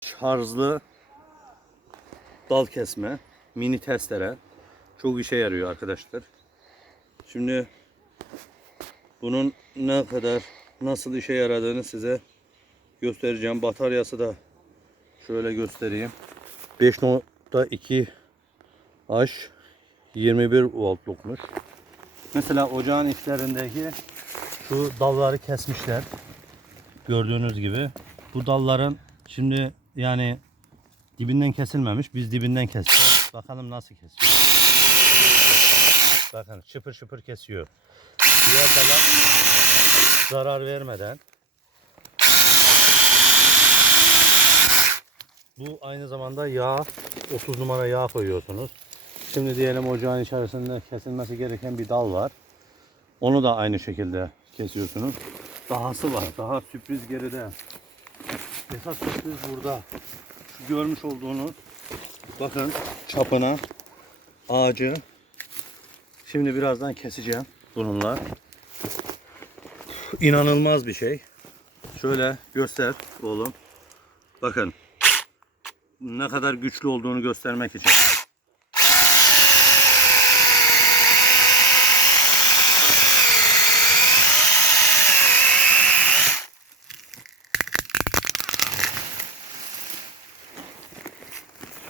şarjlı dal kesme, mini testere çok işe yarıyor arkadaşlar. Şimdi bunun ne kadar nasıl işe yaradığını size göstereceğim. Bataryası da şöyle göstereyim. 5.2 H 21 voltlukmuş. Mesela ocağın içlerindeki şu dalları kesmişler. Gördüğünüz gibi. Bu dalların şimdi yani dibinden kesilmemiş. Biz dibinden keseceğiz. Bakalım nasıl kesiyor. Bakın şıpır şıpır kesiyor. Diğer dala zarar vermeden. Bu aynı zamanda yağ, 30 numara yağ koyuyorsunuz. Şimdi diyelim ocağın içerisinde kesilmesi gereken bir dal var. Onu da aynı şekilde kesiyorsunuz. Dahası var. Daha sürpriz geride. Esas sürpriz burada. Şu görmüş olduğunuz bakın çapına ağacı şimdi birazdan keseceğim bununla. İnanılmaz bir şey. Şöyle göster oğlum. Bakın ne kadar güçlü olduğunu göstermek için.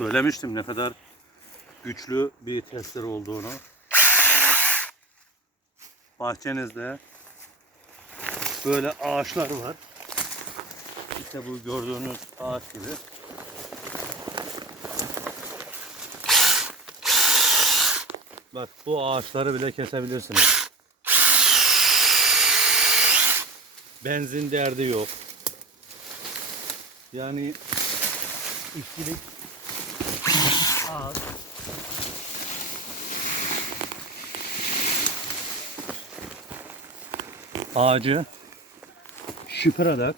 Söylemiştim ne kadar güçlü bir testere olduğunu. Bahçenizde böyle ağaçlar var. İşte bu gördüğünüz ağaç gibi. Bak bu ağaçları bile kesebilirsiniz. Benzin derdi yok. Yani işçilik az. Ağacı şıpırarak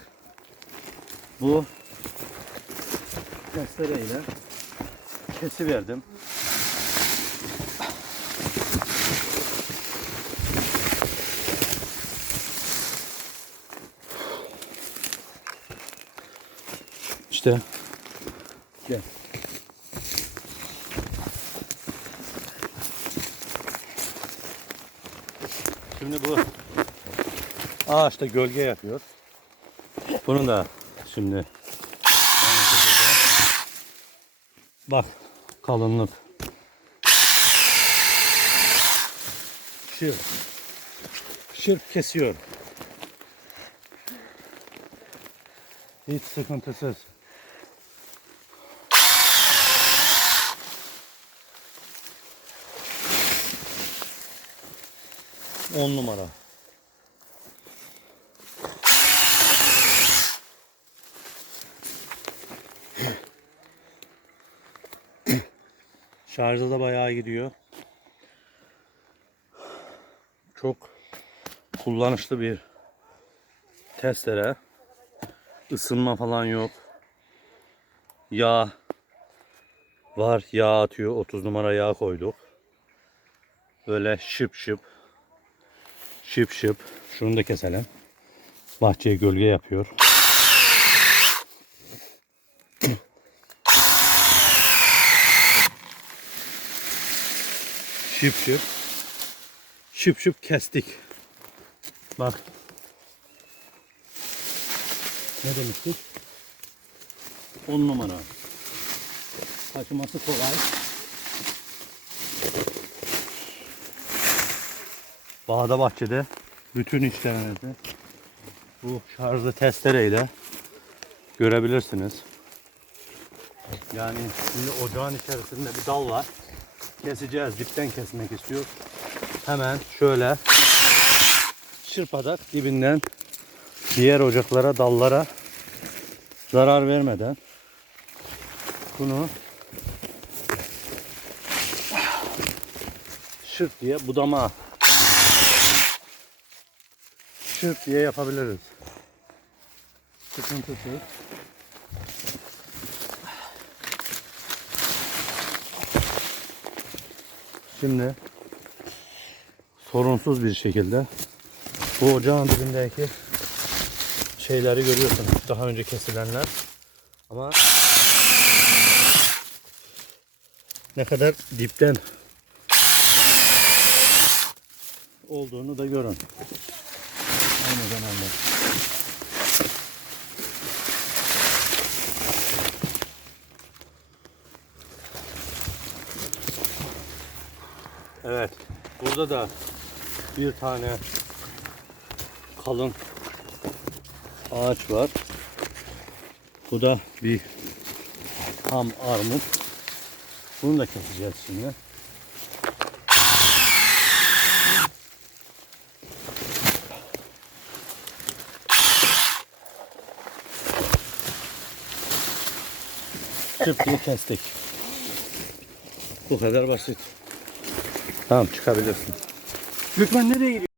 bu testereyle kesiverdim. İşte gel. Şimdi bu ağaçta gölge yapıyor. Bunu da şimdi bak kalınlık. Şırp. Şırp kesiyor. Hiç sıkıntısız. On numara. Şarjı da bayağı gidiyor. Çok kullanışlı bir testere. Isınma falan yok. Yağ var. Yağ atıyor. 30 numara yağ koyduk. Böyle şıp şıp. Şıp şıp. Şunu da keselim. Bahçeye gölge yapıyor. Şıp şıp. Şıp şıp kestik. Bak. Ne demiştik? 10 numara. Taşıması kolay. Bağda bahçede bütün işlerinizi bu şarjlı testereyle görebilirsiniz. Yani şimdi ocağın içerisinde bir dal var. Keseceğiz. Dipten kesmek istiyor. Hemen şöyle çırpadak dibinden diğer ocaklara, dallara zarar vermeden bunu şırt diye budama şırt diye yapabiliriz. Sıkıntısı. Şimdi sorunsuz bir şekilde bu ocağın dibindeki şeyleri görüyorsunuz. Daha önce kesilenler. Ama Ne kadar dipten olduğunu da görün. Aynı zamanda. Evet. Burada da bir tane kalın ağaç var. Bu da bir tam armut. Bunu da keseceğiz şimdi. Çıp diye kestik. Bu kadar basit. Tamam çıkabilirsin. Gökmen nereye gidiyor?